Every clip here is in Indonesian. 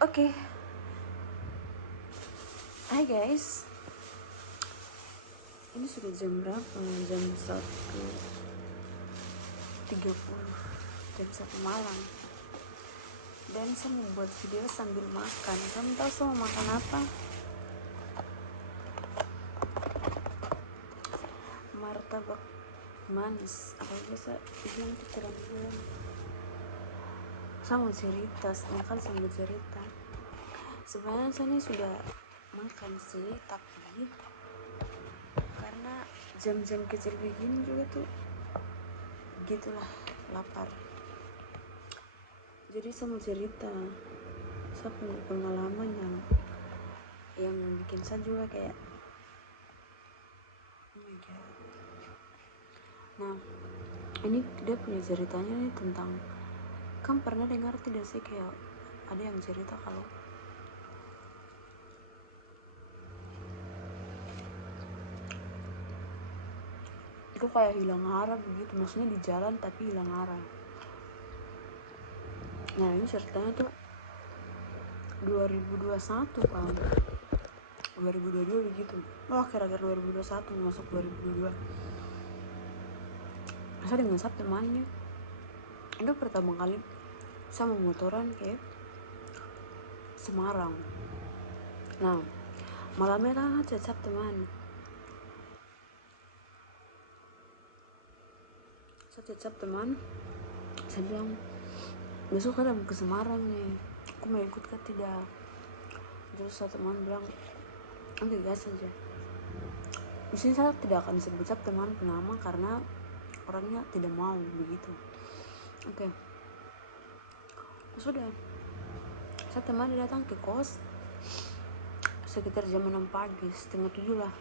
Oke. Hai guys. Ini sudah jam berapa? Jam 1:30. Jam 1 malam. Dan saya mau buat video sambil makan. Kamu tahu saya mau makan apa? Martabak manis. Apa biasa bilang kita bilang. Saya mau cerita, saya mau cerita. Sebenarnya saya ini sudah makan sih, tapi karena jam-jam kecil begini juga tuh gitulah, lapar. Jadi saya mau cerita, saya punya pengalaman yang bikin saya juga kayak oh my god. Nah, ini dia punya ceritanya nih tentang, kamu pernah dengar tidak sih kayak ada yang cerita kalau itu kayak hilang arah begitu, maksudnya di jalan tapi hilang arah. Nah, ini ceritanya tuh 2021 kan, 2022 begitu. Akhir-akhir 2021 masuk 2022. Saya dengan satu temannya, itu pertama kali saya mau motoran ke Semarang. Nah, malamnya kan cecap teman. Saya cecap teman, saya bilang besok ada mau ke Semarang nih, aku mau ikut ke tidak? Terus satu teman bilang oke gas aja. Di sini saya tidak akan sebut teman penama karena orangnya tidak mau begitu. Oke. Sudah, saya teman datang ke kos sekitar jam 6 pagi, setengah 7 lah.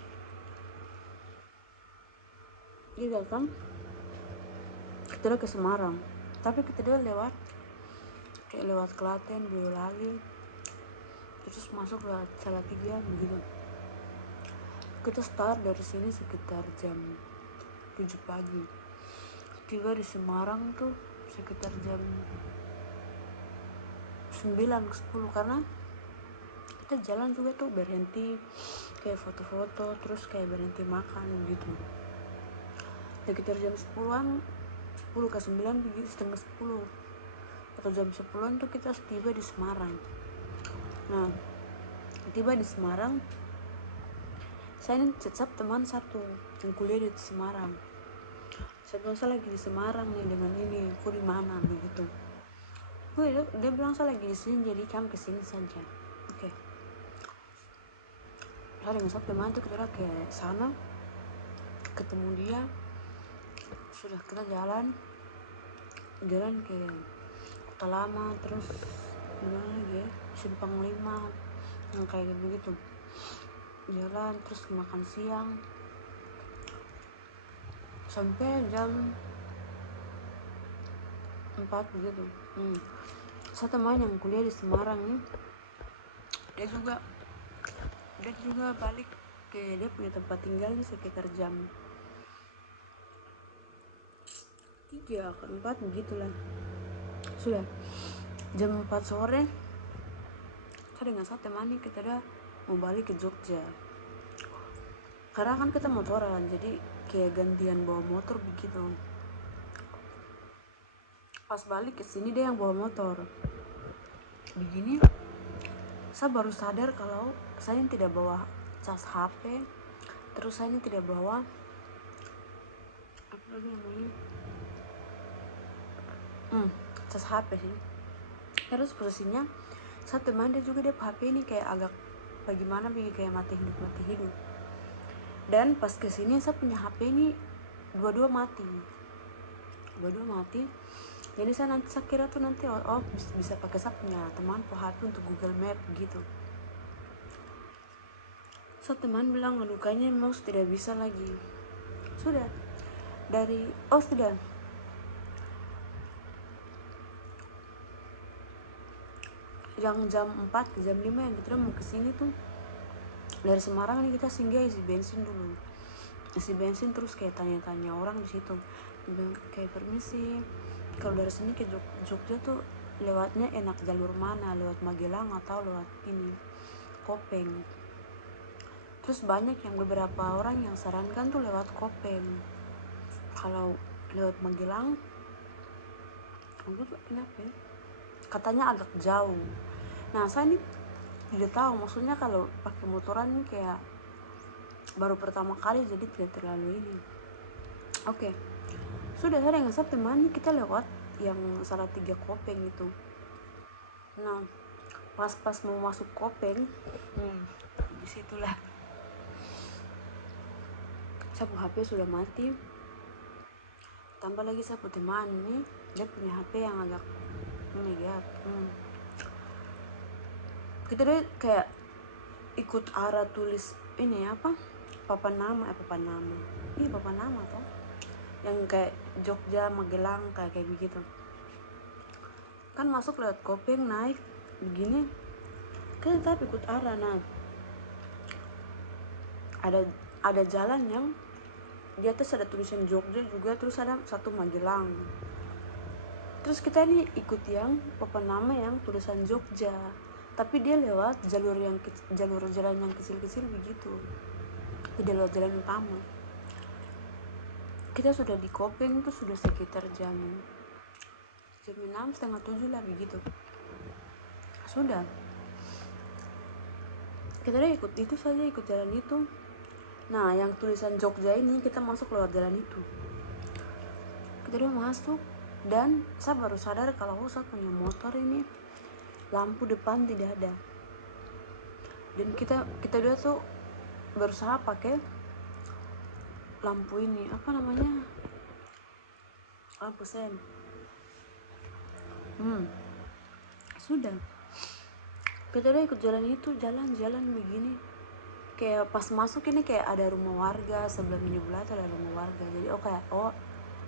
Dia datang, kita ke Semarang, tapi kita lewat Klaten, Boyolali, terus masuk ke Salatiga begitu. Kita start dari sini sekitar jam 7 pagi. Tiba di Semarang tuh sekitar jam 9 ke 10 karena kita jalan juga tuh berhenti kayak foto-foto, terus kayak berhenti makan gitu. Sekitar jam 10-an, 10 ke 9 begitu, setengah 10 atau jam 10-an tuh kita tiba di Semarang. Nah, tiba di Semarang, saya ini cecap teman satu yang kuliah di Semarang. Saya bilang saya lagi di Semarang nih dengan ini, aku di mana begitu. Dia bilang saya lagi di sini, jadi kamu kesini saja. Oke. Saya dengan satu teman tuh kita ke sana, ketemu dia, sudah kita jalan ke Kota Lama, terus gimana lagi ya, Simpang 5 yang kayak begitu. Jalan terus makan siang sampai jam 4 begitu. Saya teman yang kuliah di Semarang nih, dia juga balik ke dia punya tempat tinggal nih sekitar jam 3 ke 4 begitulah. Sudah jam 4 sore saya dengan satu teman nih, kita mau balik ke Jogja karena kan kita motoran, jadi kayak gantian bawa motor begitu. Pas balik ke sini dia yang bawa motor begini, saya baru sadar kalau saya tidak bawa cas HP, terus saya tidak bawa apa lagi namanya, cas HP sih. Terus posisinya satu teman dia juga, dia HP ini kayak agak bagaimana begitu, kayak mati hidup. Dan pas kesini saya punya HP ini dua-dua mati. Jadi saya kira tuh nanti bisa pakai saya punya teman HP untuk Google Map gitu. So teman bilang lukanya mau tidak bisa lagi. Sudah yang jam 4 ke jam 5 yang kita mau kesini tuh dari Semarang nih, kita singgah isi bensin dulu. Terus kayak tanya-tanya orang di situ, kayak permisi, kalau dari sini ke Jogja tuh lewatnya enak jalur mana, lewat Magelang atau lewat ini Kopeng. Terus banyak yang beberapa orang yang sarankan tuh lewat Kopeng. Kalau lewat Magelang katanya agak jauh. Nah saya ini tidak tahu, maksudnya kalau pakai motoran ini kayak baru pertama kali jadi tidak terlalu ini. Oke. Sudah saya dengan teman kita lewat yang Salatiga Kopeng itu. Nah pas mau masuk Kopeng, disitulah saya HP sudah mati. Tambah lagi saya punya teman ini, dia punya HP yang agak kita deh kayak ikut arah tulis ini apa papan nama toh yang kayak Jogja Magelang kayak begitu kan, masuk lewat Kopeng naik begini kan, tetap ikut arah. Nah ada jalan yang di atas ada tulisan Jogja juga, terus ada satu Magelang. Terus kita ini ikut yang papan nama yang tulisan Jogja, tapi dia lewat jalur jalan yang kecil-kecil begitu, tidak lewat jalan utama. Kita sudah di Kopeng itu sudah sekitar jam 6, setengah 7 lah begitu. Sudah kita udah ikut itu saja, ikut jalan itu. Nah yang tulisan Jogja ini kita masuk lewat jalan itu. Kita udah masuk dan saya baru sadar kalau saya punya motor ini lampu depan tidak ada, dan kita udah tuh berusaha pakai lampu ini apa namanya, lampu sen. Sudah kita udah ikut jalan itu, jalan begini kayak pas masuk ini kayak ada rumah warga, sebelah mini Bulata ada rumah warga, jadi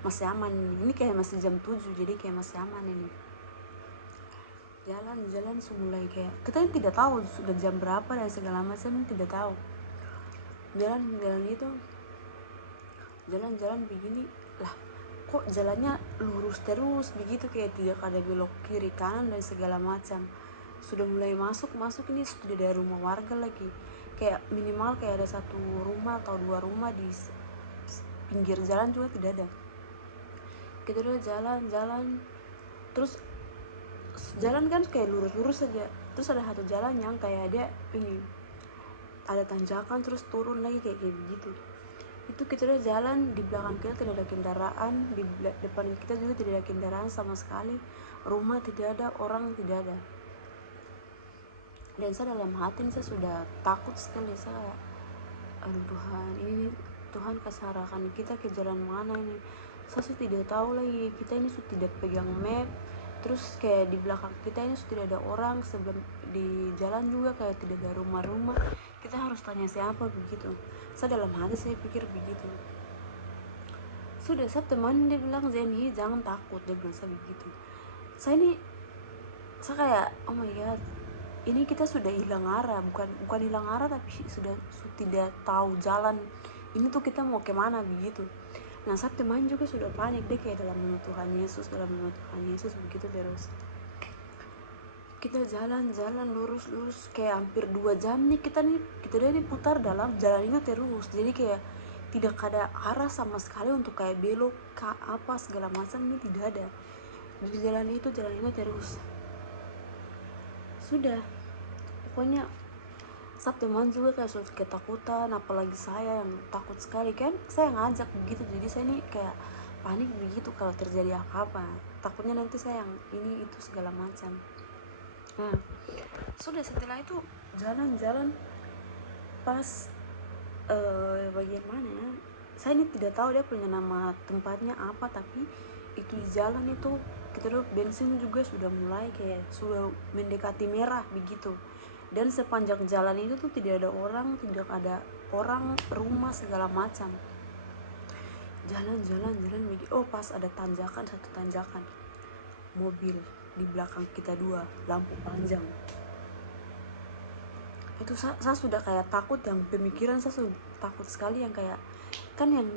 masih aman ini, kayak masih jam 7 jadi kayak masih aman ini. Jalan semulai kayak kita tidak tahu sudah jam berapa dan segala macam, tidak tahu. Jalan itu jalan begini lah, kok jalannya lurus terus begitu, kayak tidak ada belok kiri kanan dan segala macam. Sudah mulai masuk ini sudah ada rumah warga lagi, kayak minimal kayak ada satu rumah atau 2 rumah di pinggir jalan juga tidak ada. Kita udah jalan terus jalan kan kayak lurus saja, terus ada satu jalan yang kayak dia ini ada tanjakan terus turun lagi kayak begitu. Itu kita udah jalan, di belakang kita tidak ada kendaraan, di depan kita juga tidak ada kendaraan sama sekali, rumah tidak ada, orang tidak ada. Dan saya dalam hati saya sudah takut sekali, saya aduh Tuhan, ini Tuhan kasih arahkan kita ke jalan mana ini. Saya sudah tidak tahu lagi, kita ini sudah tidak pegang map, terus kayak di belakang kita ini sudah tidak ada orang, sebelum di jalan juga kayak tidak ada rumah-rumah, kita harus tanya siapa begitu. Saya dalam hati saya pikir begitu. Sudah saya teman dia bilang, Zeni jangan takut, dia bilang saya begitu. Saya kayak oh my god, ini kita sudah hilang arah, bukan hilang arah tapi sudah tidak tahu jalan ini tuh kita mau kemana begitu. Nah saat teman juga sudah panik, dia kayak dalam nama Tuhan Yesus begitu terus. Kita jalan lurus kayak hampir 2 jam nih kita udah putar dalam jalan itu terus, jadi kayak tidak ada arah sama sekali untuk kayak belok ke apa segala macam, ini tidak ada. Di jalan itu terus. Sudah pokoknya saat teman juga kayak sudah ketakutan, apalagi saya yang takut sekali kan, saya ngajak begitu, jadi saya ini kayak panik begitu kalau terjadi apa-apa, takutnya nanti saya yang ini itu segala macam. Nah sudah setelah itu jalan pas bagian mana ya, saya ini tidak tahu dia punya nama tempatnya apa, tapi itu di jalan itu kita udah bensin juga sudah mulai kayak sudah mendekati merah begitu, dan sepanjang jalan itu tuh tidak ada orang, rumah segala macam. Jalan begitu, pas ada satu tanjakan, mobil di belakang kita 2 lampu panjang. Itu saya sudah kayak takut, yang pemikiran saya sudah takut sekali, yang kayak kan yang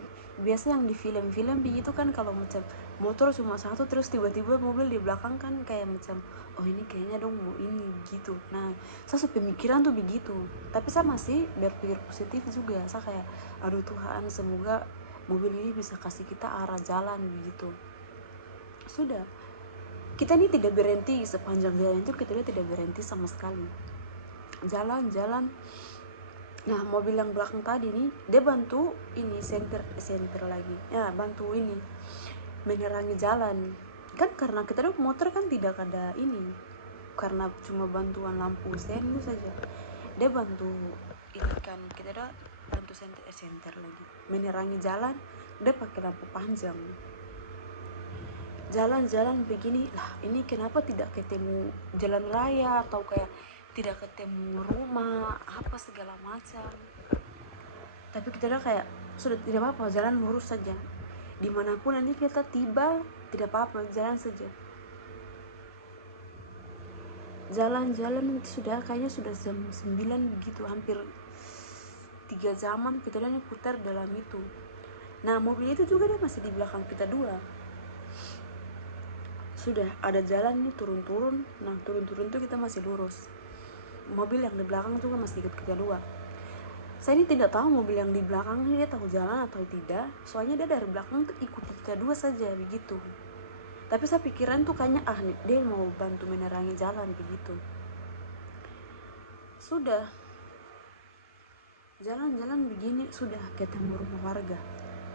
biasa yang di film-film begitu kan, kalau macam motor cuma satu, terus tiba-tiba mobil di belakang kan kayak macam oh ini kayaknya dong mau ini gitu. Nah saya pemikiran tuh begitu, tapi saya masih berpikir positif juga. Saya kayak aduh Tuhan, semoga mobil ini bisa kasih kita arah jalan begitu. Sudah, kita ini tidak berhenti sepanjang jalan itu, kita tidak berhenti sama sekali, jalan-jalan. Nah mobil yang belakang tadi nih, dia bantu ini senter lagi ya, bantu ini menerangi jalan kan, karena kita tuh motor kan tidak ada ini, karena cuma bantuan lampu sen itu saja. Dia bantu ini kan, kita udah bantu senter lagi menerangi jalan. Dia pakai lampu panjang, jalan-jalan begini lah. Ini kenapa tidak ketemu jalan raya atau kayak tidak ketemu rumah apa segala macam. Tapi kita udah kayak sudah tidak apa-apa, jalan lurus saja, dimanapun nanti kita tiba tidak apa-apa, jalan saja. Jalan-jalan itu sudah kayaknya sudah jam 9 begitu, hampir 3 jaman kita udah putar dalam itu. Nah mobil itu juga dia masih di belakang kita dua. Sudah ada jalan nih turun-turun, nah turun-turun tuh kita masih lurus, mobil yang di belakang juga masih ikut kita dua. Saya ini tidak tahu mobil yang di belakang ini dia tahu jalan atau tidak, soalnya dia dari belakang tuh ikuti kita dua saja begitu. Tapi saya pikiran tuh kayaknya dia mau bantu menerangi jalan begitu. Sudah jalan-jalan begini, sudah ketemu rumah warga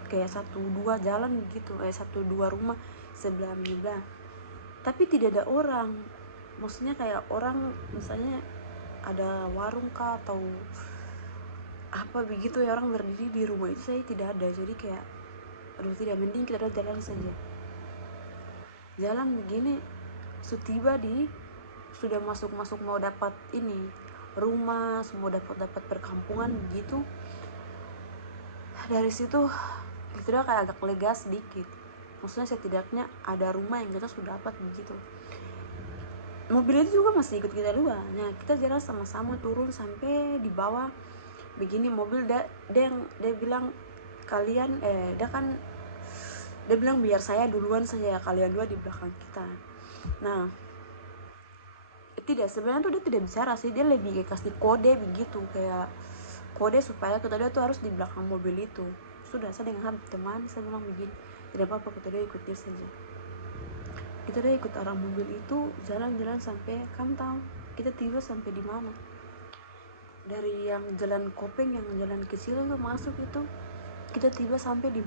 kayak 1-2 jalan begitu, 1-2 rumah sebelah sebelah, tapi tidak ada orang. Maksudnya kayak orang misalnya ada warung kah atau apa begitu ya, orang berdiri di rumah itu saya tidak ada. Jadi kayak aduh tidak, mending kita jalan saja. Jalan begini tiba di sudah masuk mau dapat ini rumah, semua dapat perkampungan begitu. Dari situ itu udah kayak agak lega sedikit, maksudnya setidaknya ada rumah yang kita sudah dapat begitu. Mobil itu juga masih ikut kita dua. Nah kita jalan sama-sama turun sampai di bawah begini, mobil dia bilang kalian dia bilang biar saya duluan saja, kalian dua di belakang kita. Nah tidak, sebenarnya tuh dia tidak bicara sih, dia lebih kayak kasih kode begitu, kayak kode supaya kita dia tuh harus di belakang mobil itu. Sudah, saya dengan teman saya bilang begini, tidak apa-apa kita dia ikut dia saja. Kita dia ikut arah mobil itu, jalan-jalan sampai kamu tahu kita tiba sampai di mana? Dari yang jalan Kopeng, yang jalan kecil itu masuk itu, kita tiba sampai di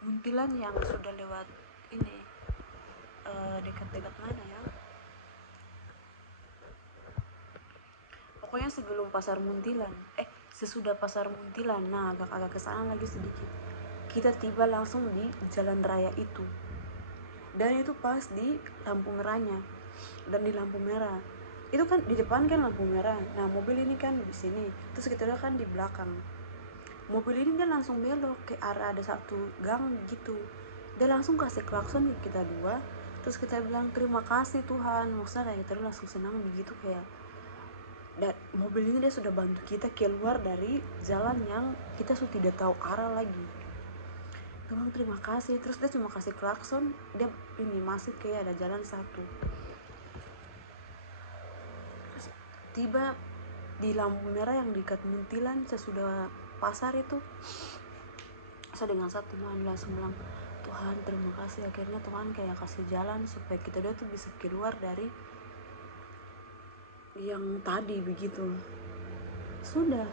Muntilan yang sudah lewat ini dekat-dekat mana ya, pokoknya sebelum pasar Muntilan, sesudah pasar Muntilan. Nah agak kesana lagi sedikit, kita tiba langsung di jalan raya itu, dan itu pas di lampu merahnya. Dan di lampu merah itu kan di depan kan lampu merah, nah mobil ini kan di sini, terus kita lihat kan di belakang mobil ini dia langsung belok ke arah ada satu gang gitu. Dia langsung kasih klakson ke kita dua, terus kita bilang terima kasih Tuhan. Maksudnya kayak kita langsung senang begitu, kayak dan mobil ini dia sudah bantu kita keluar dari jalan yang kita sudah tidak tahu arah lagi. Tuhan terima kasih. Terus dia cuma kasih klakson, dia ini masuk kayak ada jalan satu. Terus tiba di lampu merah yang dekat Muntilan sesudah pasar itu, saya dengan satu teman langsung bilang Tuhan terima kasih, akhirnya Tuhan kayak kasih jalan supaya kita tuh bisa keluar dari yang tadi begitu. Sudah,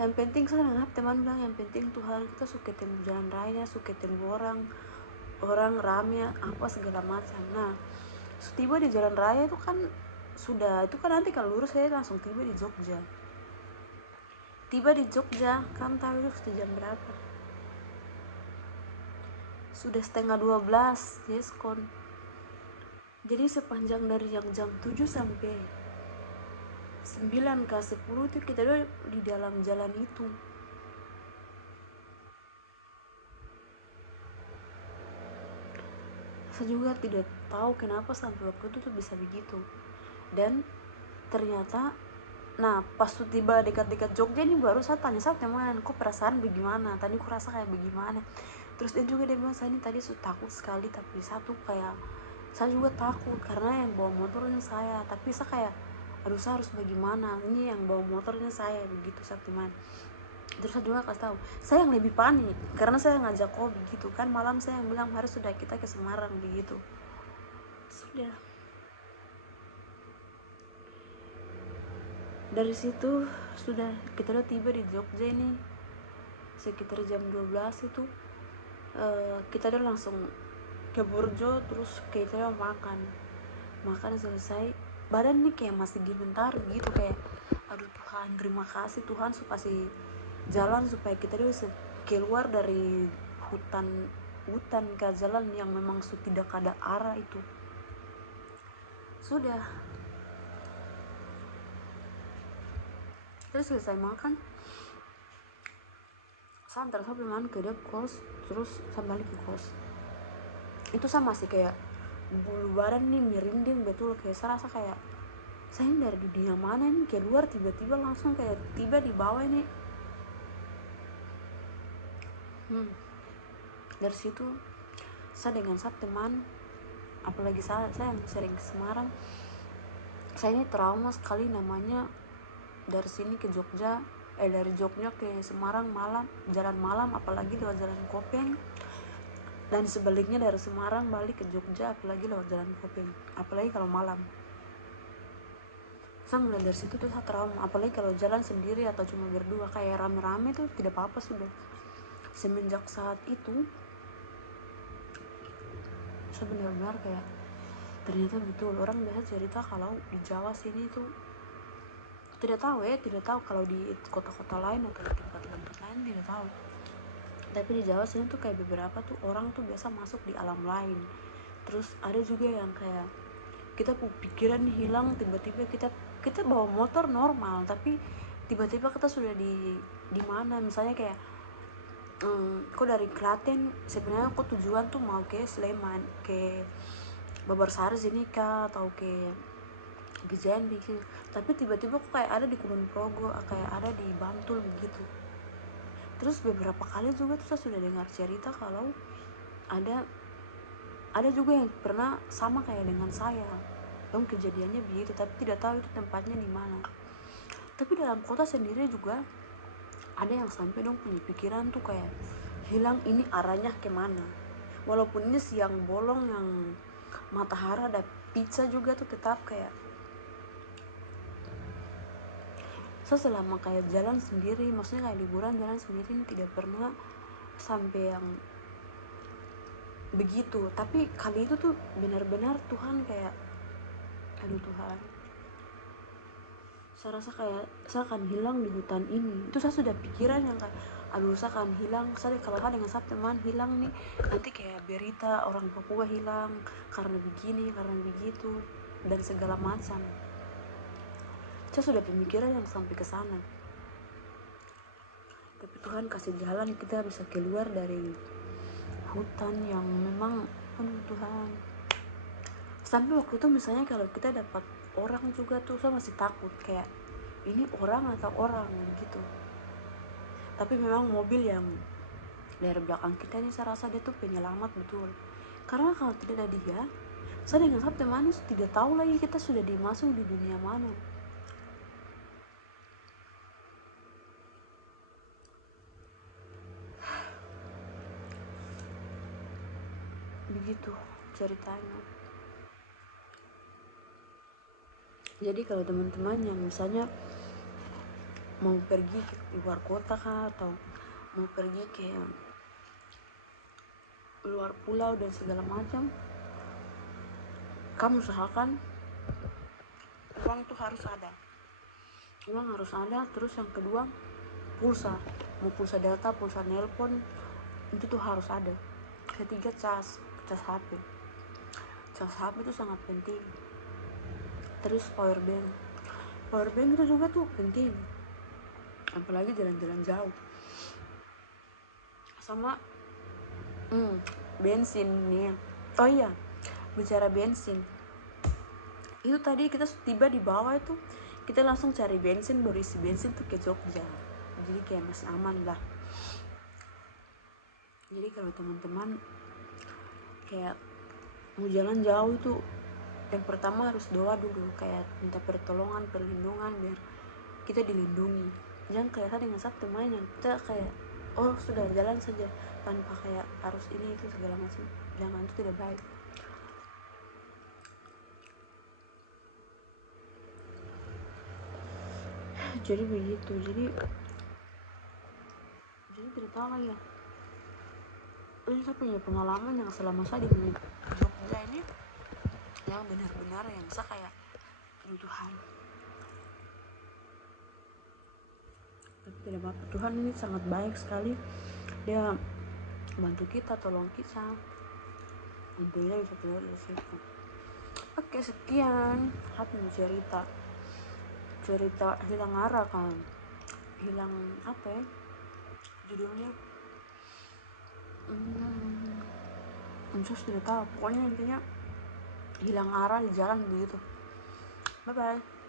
yang penting saya anggap teman bilang yang penting Tuhan kita suka ketemu jalan raya, suka ketemu orang rame apa segala macam. Nah tiba di jalan raya itu kan sudah, itu kan nanti kalau lurus saya langsung tiba di Jogja. Kamu tahu itu sudah jam berapa? Sudah setengah 12 diskon. Jadi sepanjang dari yang jam 7 sampai 9 ke 10 itu kita udah di dalam jalan itu. Saya juga tidak tahu kenapa sampai waktu itu tuh bisa begitu. Dan ternyata Nah pas tuh tiba dekat-dekat Jogja ini baru saya tanya sama teman, kok perasaan bagaimana, tadi kok rasa kayak bagaimana. Terus dia juga dia bilang, saya ini tadi takut sekali, tapi satu kayak saya juga takut karena yang bawa motornya saya, tapi saya kayak aduh saya harus bagaimana, ini yang bawa motornya saya, begitu saya teman. Terus saya juga kasih tahu saya yang lebih panik karena saya ngajak kopi gitu kan, malam saya yang bilang harus sudah kita ke Semarang begitu. Sudah dari situ sudah kita udah tiba di Jogja ini sekitar jam 12 itu. Kita udah langsung ke Burjo, terus kita makan selesai, badan nih kayak masih gemetar gitu, kayak aduh Tuhan terima kasih Tuhan supaya kasih jalan supaya kita bisa keluar dari hutan ke jalan yang memang tidak ada arah itu. Sudah terus selesai makan saya antar sampai mana ke dia kos, terus saya balik ke kos. Itu saya masih kayak bulu badan nih merinding betul, kayak saya rasa kayak saya ini dari dunia mana nih, keluar tiba-tiba langsung kayak tiba di bawah ini. Dari situ saya dengan satu teman, apalagi saya yang sering ke Semarang, saya ini trauma sekali namanya dari sini ke Jogja, dari Jogja ke Semarang malam, jalan malam, apalagi lewat jalan Kopeng, dan sebaliknya dari Semarang balik ke Jogja apalagi lewat jalan Kopeng, apalagi kalau malam. Saya mulai dari situ tuh saya trauma, apalagi kalau jalan sendiri atau cuma berdua, kayak rame-rame tuh tidak apa-apa sudah. Semenjak saat itu saya benar-benar kayak ternyata betul orang biasa cerita kalau di Jawa sini tuh tidak tahu kalau di kota-kota lain atau di tempat-tempat lain tidak tahu, tapi di Jawa sini tuh kayak beberapa tuh orang tuh biasa masuk di alam lain. Terus ada juga yang kayak kita pikiran hilang, tiba-tiba kita bawa motor normal tapi tiba-tiba kita sudah di mana, misalnya kayak kok dari Klaten sebenarnya kok tujuan tuh mau ke Sleman, ke Babarsari sini kah, atau ke Gejayan bikin, tapi tiba-tiba kok kayak ada di Kulon Progo, kayak ada di Bantul begitu. Terus beberapa kali juga tuh saya sudah dengar cerita kalau ada juga yang pernah sama kayak dengan saya, dong kejadiannya begitu, tapi tidak tahu itu tempatnya di mana. Tapi dalam kota sendiri juga ada yang sampai dong punya pikiran tuh kayak hilang ini arahnya kemana, walaupun ini siang bolong yang matahari ada pizza juga tuh tetap kayak saya selama kayak jalan sendiri, maksudnya kayak liburan jalan sendiri tidak pernah sampai yang begitu. Tapi kali itu tuh benar-benar Tuhan kayak aduh Tuhan, saya rasa kayak saya akan hilang di hutan ini. Itu saya sudah pikiran yang kayak aduh saya akan hilang, saya kalau saya dengan satu teman hilang nih nanti kayak berita orang Papua hilang karena begini karena begitu dan segala macam. Saya sudah pemikiran yang sampai ke sana, tapi Tuhan kasih jalan kita bisa keluar dari hutan yang memang aduh Tuhan. Sampai waktu itu misalnya kalau kita dapat orang juga tuh saya masih takut kayak ini orang atau orang gitu. Tapi memang mobil yang dari belakang kita ini saya rasa dia tuh penyelamat betul, karena kalau tidak ada dia saya dengan Sabtu manis tidak tahu lagi kita sudah dimasuk di dunia mana. Begitu ceritanya. Jadi kalau teman-teman yang misalnya mau pergi ke luar kota kah, atau mau pergi ke luar pulau dan segala macam, kamu usahakan uang tuh harus ada, terus yang kedua pulsa, mau pulsa data, pulsa nelpon, itu tuh harus ada. Ketiga cas HP itu sangat penting. Terus power bank itu juga tuh penting, apalagi jalan-jalan jauh. Sama bensin nih. Oh iya, bicara bensin, itu tadi kita tiba di bawah itu kita langsung cari bensin, baru isi bensin tuh ke Jogja. Jadi kayak masih aman lah. Jadi kalau teman-teman kayak mau jalan jauh itu yang pertama harus doa dulu, kayak minta pertolongan, perlindungan biar kita dilindungi. Jangan kayak saya dengan Sabtu main yang kita kayak oh sudah jalan saja tanpa kayak harus ini itu segala macam. Jangan, itu tidak baik. Jadi begitu. Jadi tidak tahu lagi ya. Ini saya punya pengalaman yang selama saya di Jogja ini yang benar-benar yang saya kayak Tuhan. Tapi tidak apa-apa, Tuhan ini sangat baik sekali. Dia bantu kita, tolong kita. Intinya bisa keluar dari situ. Oke, sekian aku cerita hilang arah kan, hilang apa ya judulnya, tidak tahu, pokoknya intinya hilang arah di jalan begitu. Bye bye.